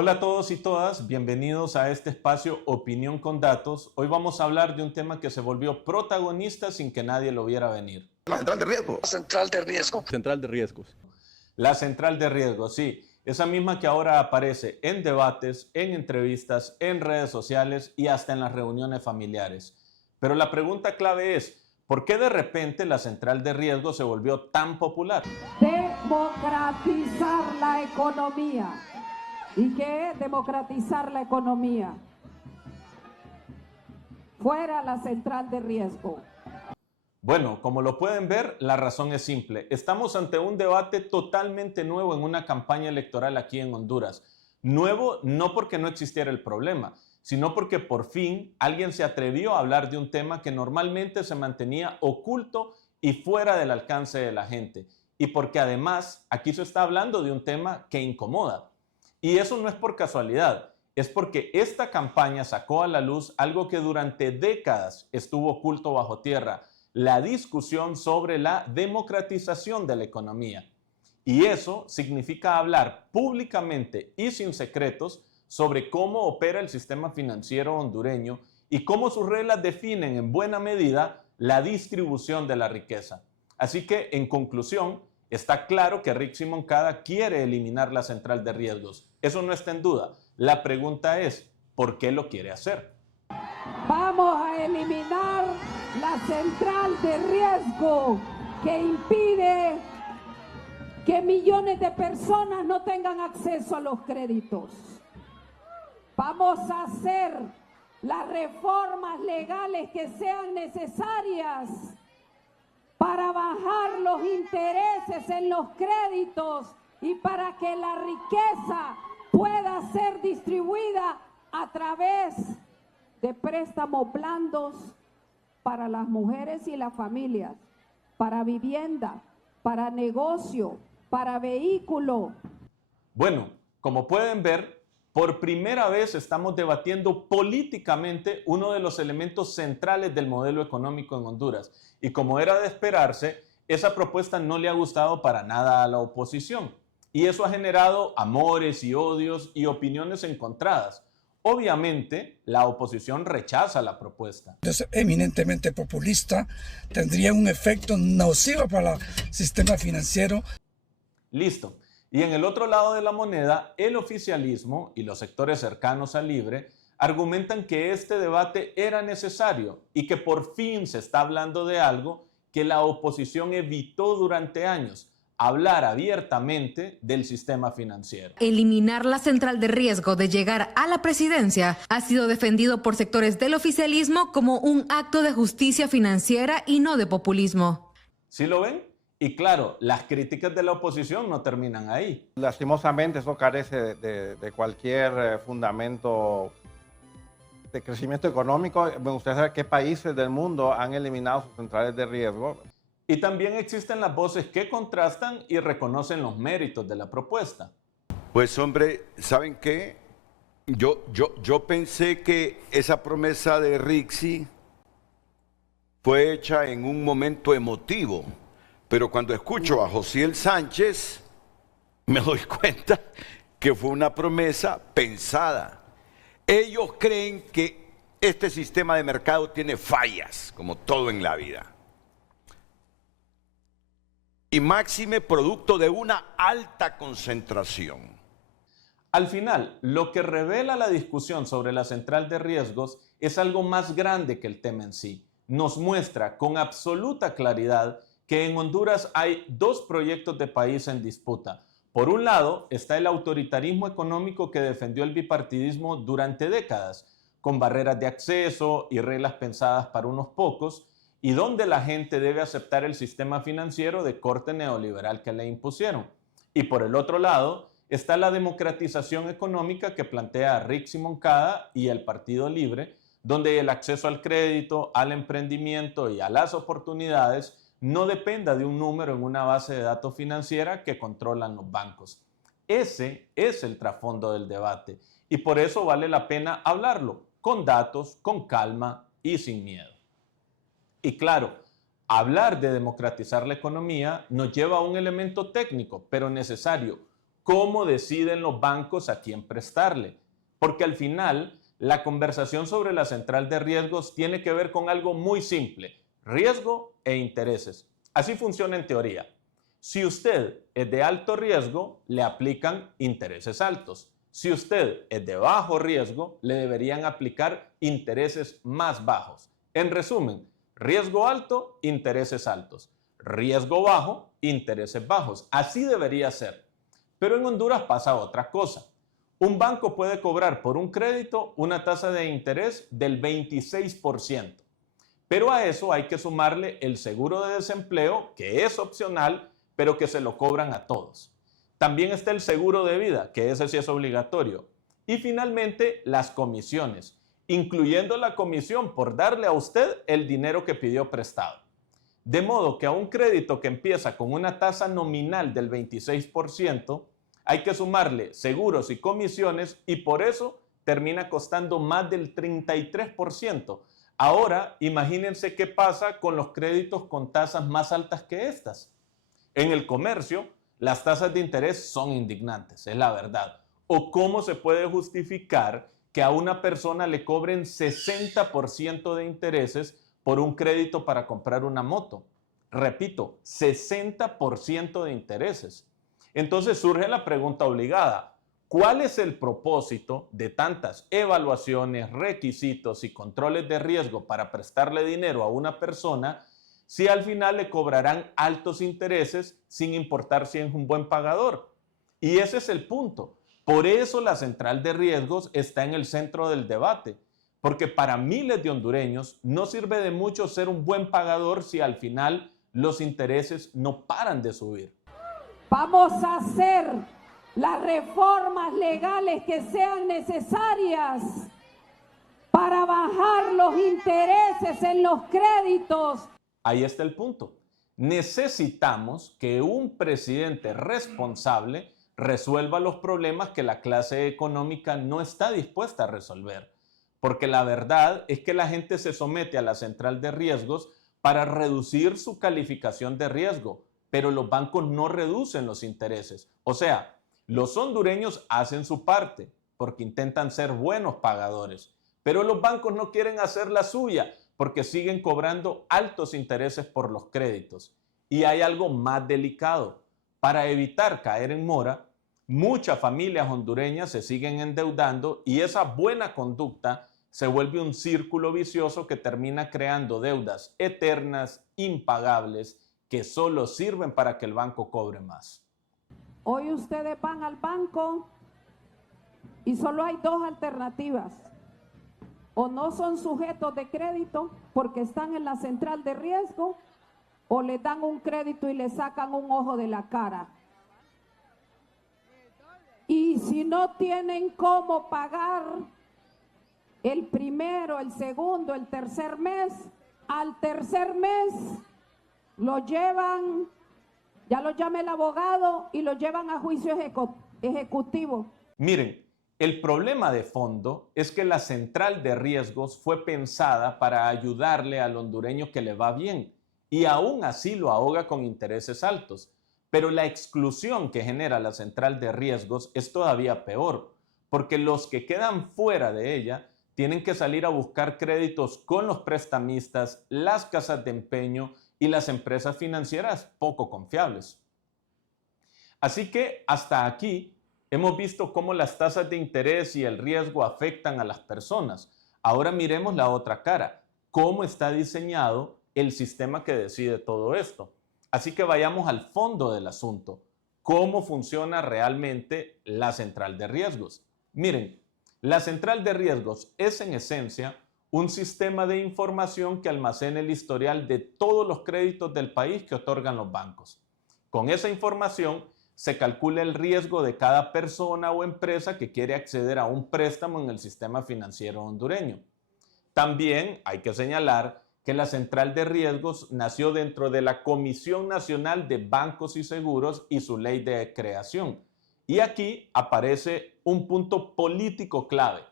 Hola a todos y todas, bienvenidos a este espacio Opinión con Datos. Hoy vamos a hablar de un tema que se volvió protagonista sin que nadie lo viera venir. La central de riesgo. Central de riesgo. Central de riesgos. La central de riesgo, sí, esa misma que ahora aparece en debates, en entrevistas, en redes sociales y hasta en las reuniones familiares. Pero la pregunta clave es, ¿por qué de repente la central de riesgo se volvió tan popular? Democratizar la economía. ¿Y qué es democratizar la economía? Fuera la central de riesgo. Bueno, como lo pueden ver, la razón es simple. Estamos ante un debate totalmente nuevo en una campaña electoral aquí en Honduras. Nuevo no porque no existiera el problema, sino porque por fin alguien se atrevió a hablar de un tema que normalmente se mantenía oculto y fuera del alcance de la gente. Y porque además aquí se está hablando de un tema que incomoda. Y eso no es por casualidad, es porque esta campaña sacó a la luz algo que durante décadas estuvo oculto bajo tierra, la discusión sobre la democratización de la economía. Y eso significa hablar públicamente y sin secretos sobre cómo opera el sistema financiero hondureño y cómo sus reglas definen en buena medida la distribución de la riqueza. Así que, en conclusión, está claro que Rick Moncada quiere eliminar la central de riesgos. Eso no está en duda. La pregunta es, ¿por qué lo quiere hacer? Vamos a eliminar la central de riesgo que impide que millones de personas no tengan acceso a los créditos. Vamos a hacer las reformas legales que sean necesarias para bajar los intereses en los créditos y para que la riqueza pueda ser distribuida a través de préstamos blandos para las mujeres y las familias, para vivienda, para negocio, para vehículo. Bueno, como pueden ver, por primera vez estamos debatiendo políticamente uno de los elementos centrales del modelo económico en Honduras. Y como era de esperarse, esa propuesta no le ha gustado para nada a la oposición. Y eso ha generado amores y odios y opiniones encontradas. Obviamente, la oposición rechaza la propuesta. Es eminentemente populista, tendría un efecto nocivo para el sistema financiero. Listo. Y en el otro lado de la moneda, el oficialismo y los sectores cercanos a Libre argumentan que este debate era necesario y que por fin se está hablando de algo que la oposición evitó durante años, hablar abiertamente del sistema financiero. Eliminar la central de riesgo de llegar a la presidencia ha sido defendido por sectores del oficialismo como un acto de justicia financiera y no de populismo. ¿Sí lo ven? Y claro, las críticas de la oposición no terminan ahí. Lastimosamente eso carece de cualquier fundamento de crecimiento económico. Me gustaría saber qué países del mundo han eliminado sus centrales de riesgo. Y también existen las voces que contrastan y reconocen los méritos de la propuesta. Pues hombre, ¿saben qué? Yo pensé que esa promesa de Rixi fue hecha en un momento emotivo, pero cuando escucho a Josiel Sánchez me doy cuenta que fue una promesa pensada. Ellos creen que este sistema de mercado tiene fallas, como todo en la vida. Y máxime producto de una alta concentración. Al final, lo que revela la discusión sobre la central de riesgos es algo más grande que el tema en sí. Nos muestra con absoluta claridad que en Honduras hay dos proyectos de país en disputa. Por un lado está el autoritarismo económico que defendió el bipartidismo durante décadas, con barreras de acceso y reglas pensadas para unos pocos, y donde la gente debe aceptar el sistema financiero de corte neoliberal que le impusieron. Y por el otro lado está la democratización económica que plantea Rick Moncada y el Partido Libre, donde el acceso al crédito, al emprendimiento y a las oportunidades no dependa de un número en una base de datos financiera que controlan los bancos. Ese es el trasfondo del debate y por eso vale la pena hablarlo, con datos, con calma y sin miedo. Y claro, hablar de democratizar la economía nos lleva a un elemento técnico, pero necesario. cómo deciden los bancos a quién prestarle. Porque al final, la conversación sobre la central de riesgos tiene que ver con algo muy simple: riesgo e intereses. Así funciona en teoría. Si usted es de alto riesgo, le aplican intereses altos. Si usted es de bajo riesgo, le deberían aplicar intereses más bajos. En resumen, riesgo alto, intereses altos. Riesgo bajo, intereses bajos. Así debería ser. Pero en Honduras pasa otra cosa. Un banco puede cobrar por un crédito una tasa de interés del 26%. Pero a eso hay que sumarle el seguro de desempleo, que es opcional, pero que se lo cobran a todos. También está el seguro de vida, que ese sí es obligatorio. Y finalmente, las comisiones, incluyendo la comisión por darle a usted el dinero que pidió prestado. De modo que a un crédito que empieza con una tasa nominal del 26%, hay que sumarle seguros y comisiones y por eso termina costando más del 33%. Ahora, imagínense qué pasa con los créditos con tasas más altas que estas. En el comercio, las tasas de interés son indignantes, es la verdad. ¿O cómo se puede justificar que a una persona le cobren 60% de intereses por un crédito para comprar una moto? Repito, 60% de intereses. Entonces surge la pregunta obligada: ¿cuál es el propósito de tantas evaluaciones, requisitos y controles de riesgo para prestarle dinero a una persona si al final le cobrarán altos intereses sin importar si es un buen pagador? Y ese es el punto. Por eso la central de riesgos está en el centro del debate, porque para miles de hondureños no sirve de mucho ser un buen pagador si al final los intereses no paran de subir. Vamos a hacer las reformas legales que sean necesarias para bajar los intereses en los créditos. Ahí está el punto. Necesitamos que un presidente responsable resuelva los problemas que la clase económica no está dispuesta a resolver. Porque la verdad es que la gente se somete a la central de riesgos para reducir su calificación de riesgo, pero los bancos no reducen los intereses. O sea, los hondureños hacen su parte porque intentan ser buenos pagadores, pero los bancos no quieren hacer la suya porque siguen cobrando altos intereses por los créditos. Y hay algo más delicado. Para evitar caer en mora, muchas familias hondureñas se siguen endeudando y esa buena conducta se vuelve un círculo vicioso que termina creando deudas eternas, impagables, que solo sirven para que el banco cobre más. Hoy ustedes van al banco y solo hay dos alternativas. O no son sujetos de crédito porque están en la central de riesgo, o les dan un crédito y le sacan un ojo de la cara. Y si no tienen cómo pagar el primero, el segundo, el tercer mes, al tercer mes lo llevan, ya lo llama el abogado y lo llevan a juicio ejecutivo. Miren, el problema de fondo es que la central de riesgos fue pensada para ayudarle al hondureño que le va bien y aún así lo ahoga con intereses altos. Pero la exclusión que genera la central de riesgos es todavía peor, porque los que quedan fuera de ella tienen que salir a buscar créditos con los prestamistas, las casas de empeño y las empresas financieras poco confiables. Así que hasta aquí hemos visto cómo las tasas de interés y el riesgo afectan a las personas. Ahora miremos la otra cara, cómo está diseñado el sistema que decide todo esto. Así que vayamos al fondo del asunto, cómo funciona realmente la central de riesgos. Miren, la central de riesgos es en esencia un sistema de información que almacena el historial de todos los créditos del país que otorgan los bancos. Con esa información se calcula el riesgo de cada persona o empresa que quiere acceder a un préstamo en el sistema financiero hondureño. También hay que señalar que la central de riesgos nació dentro de la Comisión Nacional de Bancos y Seguros y su ley de creación. Y aquí aparece un punto político clave.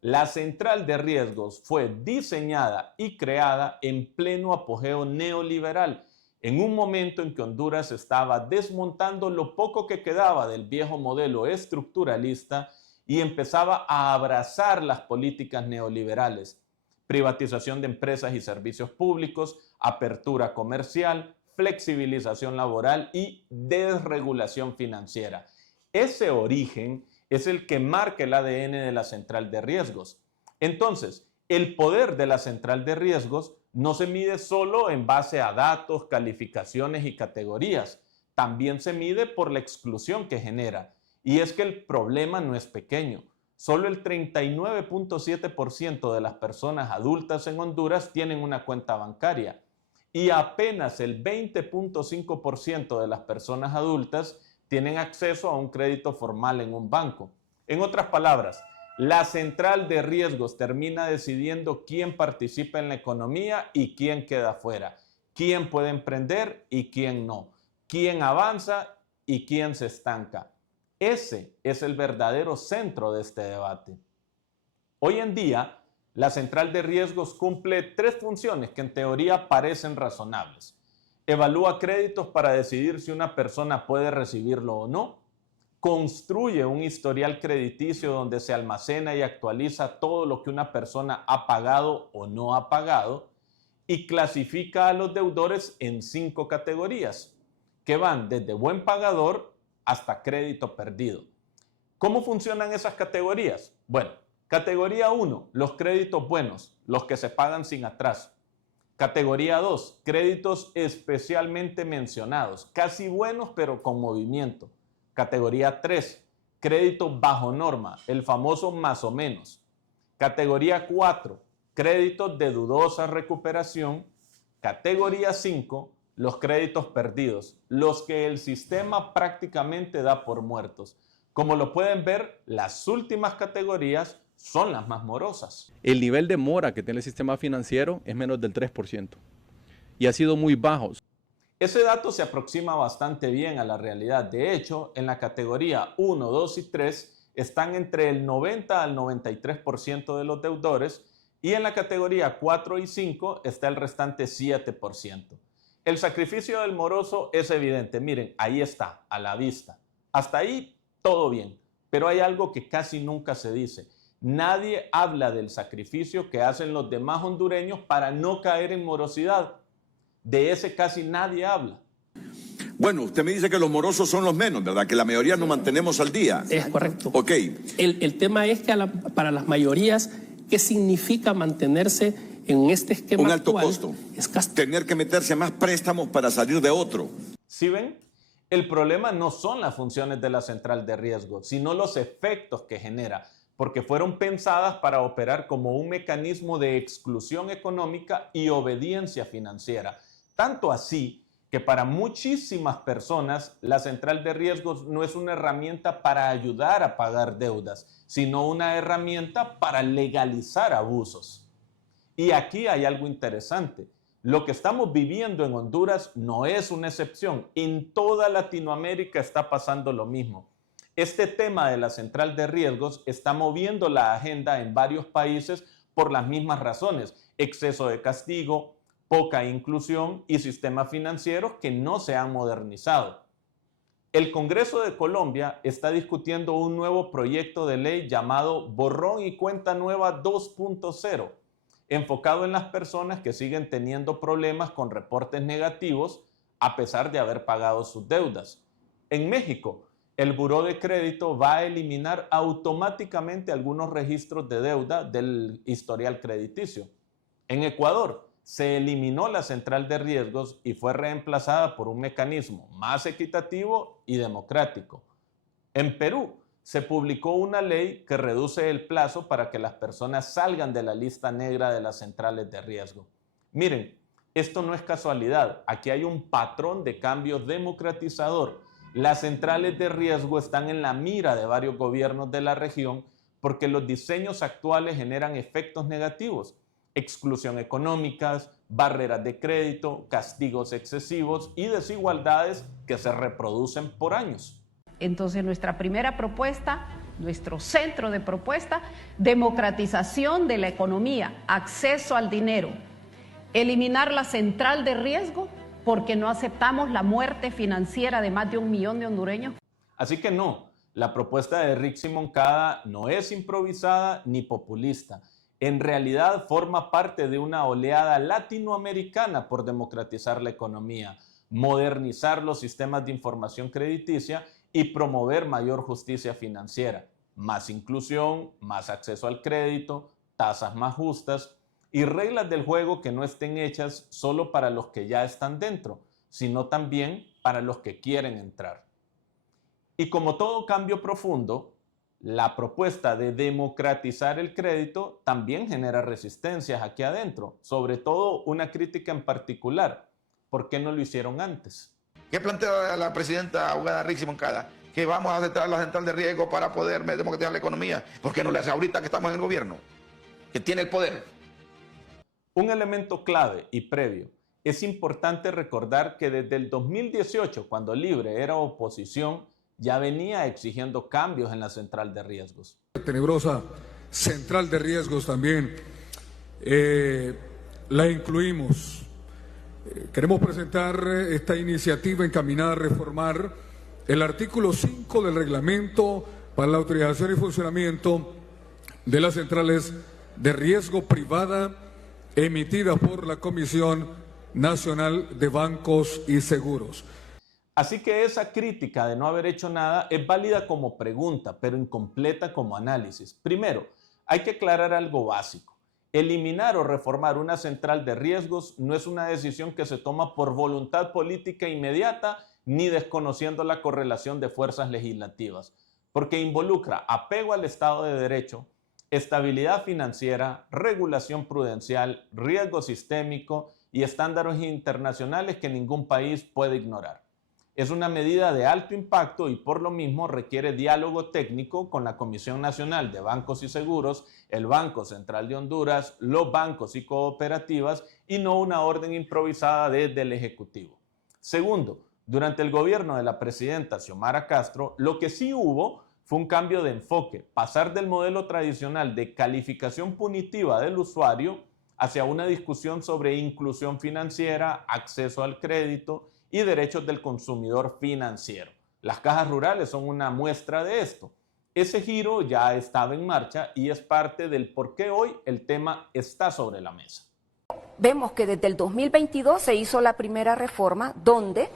La central de riesgos fue diseñada y creada en pleno apogeo neoliberal en un momento en que Honduras estaba desmontando lo poco que quedaba del viejo modelo estructuralista y empezaba a abrazar las políticas neoliberales: privatización de empresas y servicios públicos, apertura comercial, flexibilización laboral y desregulación financiera. Ese origen es el que marca el ADN de la central de riesgos. Entonces, el poder de la central de riesgos no se mide solo en base a datos, calificaciones y categorías. También se mide por la exclusión que genera. Y es que el problema no es pequeño. Solo el 39.7% de las personas adultas en Honduras tienen una cuenta bancaria y apenas el 20.5% de las personas adultas tienen acceso a un crédito formal en un banco. En otras palabras, la central de riesgos termina decidiendo quién participa en la economía y quién queda fuera, quién puede emprender y quién no, quién avanza y quién se estanca. Ese es el verdadero centro de este debate. Hoy en día, la central de riesgos cumple 3 funciones que en teoría parecen razonables. Evalúa créditos para decidir si una persona puede recibirlo o no. Construye un historial crediticio donde se almacena y actualiza todo lo que una persona ha pagado o no ha pagado. Y clasifica a los deudores en 5 categorías, que van desde buen pagador hasta crédito perdido. ¿Cómo funcionan esas categorías? Bueno, categoría 1, los créditos buenos, los que se pagan sin atraso. Categoría 2, créditos especialmente mencionados, casi buenos pero con movimiento. Categoría 3, crédito bajo norma, el famoso más o menos. Categoría 4, créditos de dudosa recuperación. Categoría 5, los créditos perdidos, los que el sistema prácticamente da por muertos. Como lo pueden ver, las últimas categorías son las más morosas. El nivel de mora que tiene el sistema financiero es menos del 3% y ha sido muy bajo. Ese dato se aproxima bastante bien a la realidad. De hecho, en la categoría 1, 2 y 3 están entre el 90 al 93% de los deudores y en la categoría 4 y 5 está el restante 7%. El sacrificio del moroso es evidente. Miren, ahí está, a la vista. Hasta ahí todo bien, pero hay algo que casi nunca se dice. Nadie habla del sacrificio que hacen los demás hondureños para no caer en morosidad. De ese casi nadie habla. Bueno, usted me dice que los morosos son los menos, ¿verdad? Que la mayoría nos mantenemos al día. Es correcto. Ok. El tema es que para las mayorías, ¿qué significa mantenerse en este esquema un alto actual? costo. Tener que meterse a más préstamos para salir de otro. ¿Sí ven? El problema no son las funciones de la central de riesgo, sino los efectos que genera, porque fueron pensadas para operar como un mecanismo de exclusión económica y obediencia financiera. Tanto así que para muchísimas personas la central de riesgos no es una herramienta para ayudar a pagar deudas, sino una herramienta para legalizar abusos. Y aquí hay algo interesante. Lo que estamos viviendo en Honduras no es una excepción. En toda Latinoamérica está pasando lo mismo. Este tema de la central de riesgos está moviendo la agenda en varios países por las mismas razones: exceso de castigo, poca inclusión y sistemas financieros que no se han modernizado. El Congreso de Colombia está discutiendo un nuevo proyecto de ley llamado Borrón y Cuenta Nueva 2.0, enfocado en las personas que siguen teniendo problemas con reportes negativos a pesar de haber pagado sus deudas. En México, el Buró de Crédito va a eliminar automáticamente algunos registros de deuda del historial crediticio. En Ecuador, se eliminó la central de riesgos y fue reemplazada por un mecanismo más equitativo y democrático. En Perú, se publicó una ley que reduce el plazo para que las personas salgan de la lista negra de las centrales de riesgo. Miren, esto no es casualidad. Aquí hay un patrón de cambio democratizador. Las centrales de riesgo están en la mira de varios gobiernos de la región porque los diseños actuales generan efectos negativos: exclusión económica, barreras de crédito, castigos excesivos y desigualdades que se reproducen por años. Entonces, nuestra primera propuesta, nuestro centro de propuesta: democratización de la economía, acceso al dinero, eliminar la central de riesgo porque no aceptamos la muerte financiera de más de 1 millón de hondureños. Así que no, la propuesta de Rixi Moncada no es improvisada ni populista. En realidad forma parte de una oleada latinoamericana por democratizar la economía, modernizar los sistemas de información crediticia y promover mayor justicia financiera, más inclusión, más acceso al crédito, tasas más justas y reglas del juego que no estén hechas solo para los que ya están dentro, sino también para los que quieren entrar. Y como todo cambio profundo, la propuesta de democratizar el crédito también genera resistencias aquí adentro, sobre todo una crítica en particular. ¿Por qué no lo hicieron antes? ¿Qué plantea la presidenta abogada Rixi Moncada? Que vamos a centrar la central de riesgo para poder democratizar la economía. ¿Por qué no le hace ahorita que estamos en el gobierno? Que tiene el poder. Un elemento clave y previo. Es importante recordar que desde el 2018, cuando Libre era oposición, ya venía exigiendo cambios en la central de riesgos. Tenebrosa central de riesgos también la incluimos. Queremos presentar esta iniciativa encaminada a reformar el artículo 5 del reglamento para la autorización y funcionamiento de las centrales de riesgo privada emitida por la Comisión Nacional de Bancos y Seguros. Así que esa crítica de no haber hecho nada es válida como pregunta, pero incompleta como análisis. Primero, hay que aclarar algo básico. Eliminar o reformar una central de riesgos no es una decisión que se toma por voluntad política inmediata ni desconociendo la correlación de fuerzas legislativas, porque involucra apego al Estado de Derecho, estabilidad financiera, regulación prudencial, riesgo sistémico y estándares internacionales que ningún país puede ignorar. Es una medida de alto impacto y por lo mismo requiere diálogo técnico con la Comisión Nacional de Bancos y Seguros, el Banco Central de Honduras, los bancos y cooperativas y no una orden improvisada desde el Ejecutivo. Segundo, durante el gobierno de la presidenta Xiomara Castro, lo que sí hubo fue un cambio de enfoque, pasar del modelo tradicional de calificación punitiva del usuario hacia una discusión sobre inclusión financiera, acceso al crédito y derechos del consumidor financiero. Las cajas rurales son una muestra de esto. Ese giro ya estaba en marcha y es parte del por qué hoy el tema está sobre la mesa. Vemos que desde el 2022 se hizo la primera reforma donde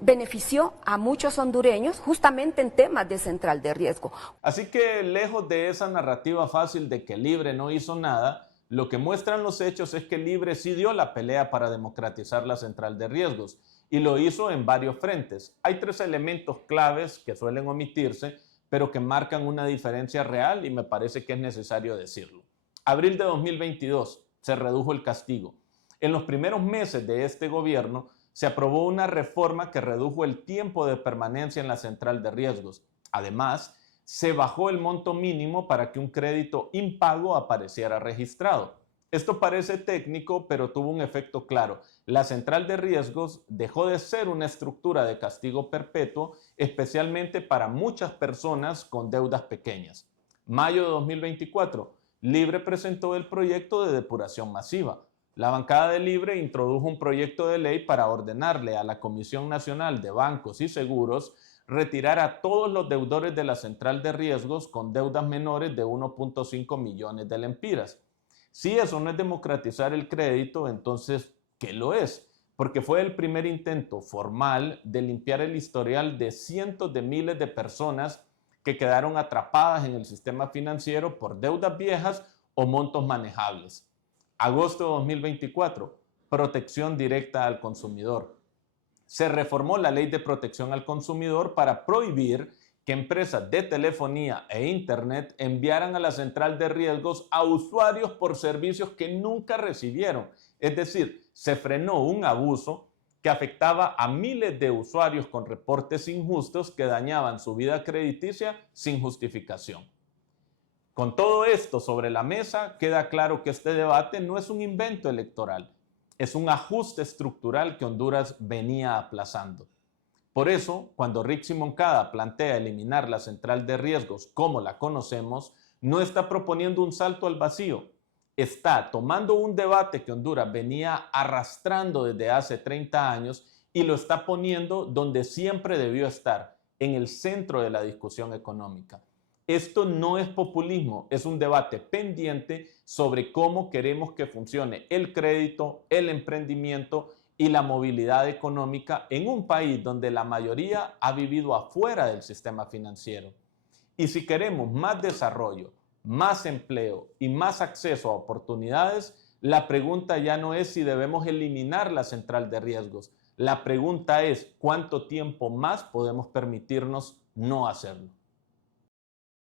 benefició a muchos hondureños justamente en temas de central de riesgo. Así que lejos de esa narrativa fácil de que Libre no hizo nada, lo que muestran los hechos es que Libre sí dio la pelea para democratizar la central de riesgos y lo hizo en varios frentes. Hay 3 elementos claves que suelen omitirse, pero que marcan una diferencia real y me parece que es necesario decirlo. Abril de 2022 se redujo el castigo. En los primeros meses de este gobierno se aprobó una reforma que redujo el tiempo de permanencia en la central de riesgos. Además, se bajó el monto mínimo para que un crédito impago apareciera registrado. Esto parece técnico, pero tuvo un efecto claro. La central de riesgos dejó de ser una estructura de castigo perpetuo, especialmente para muchas personas con deudas pequeñas. Mayo de 2024, Libre presentó el proyecto de depuración masiva. La bancada de Libre introdujo un proyecto de ley para ordenarle a la Comisión Nacional de Bancos y Seguros retirar a todos los deudores de la central de riesgos con deudas menores de 1.5 millones de lempiras. Si eso no es democratizar el crédito, entonces, ¿qué lo es? Porque fue el primer intento formal de limpiar el historial de cientos de miles de personas que quedaron atrapadas en el sistema financiero por deudas viejas o montos manejables. Agosto de 2024, protección directa al consumidor. Se reformó la Ley de Protección al Consumidor para prohibir que empresas de telefonía e internet enviaran a la central de riesgos a usuarios por servicios que nunca recibieron. Es decir, se frenó un abuso que afectaba a miles de usuarios con reportes injustos que dañaban su vida crediticia sin justificación. Con todo esto sobre la mesa, queda claro que este debate no es un invento electoral, es un ajuste estructural que Honduras venía aplazando. Por eso, cuando Rixi Moncada plantea eliminar la central de riesgos como la conocemos, no está proponiendo un salto al vacío, está tomando un debate que Honduras venía arrastrando desde hace 30 años y lo está poniendo donde siempre debió estar, en el centro de la discusión económica. Esto no es populismo, es un debate pendiente sobre cómo queremos que funcione el crédito, el emprendimiento y la movilidad económica en un país donde la mayoría ha vivido afuera del sistema financiero. Y si queremos más desarrollo, más empleo y más acceso a oportunidades, la pregunta ya no es si debemos eliminar la central de riesgos. La pregunta es cuánto tiempo más podemos permitirnos no hacerlo.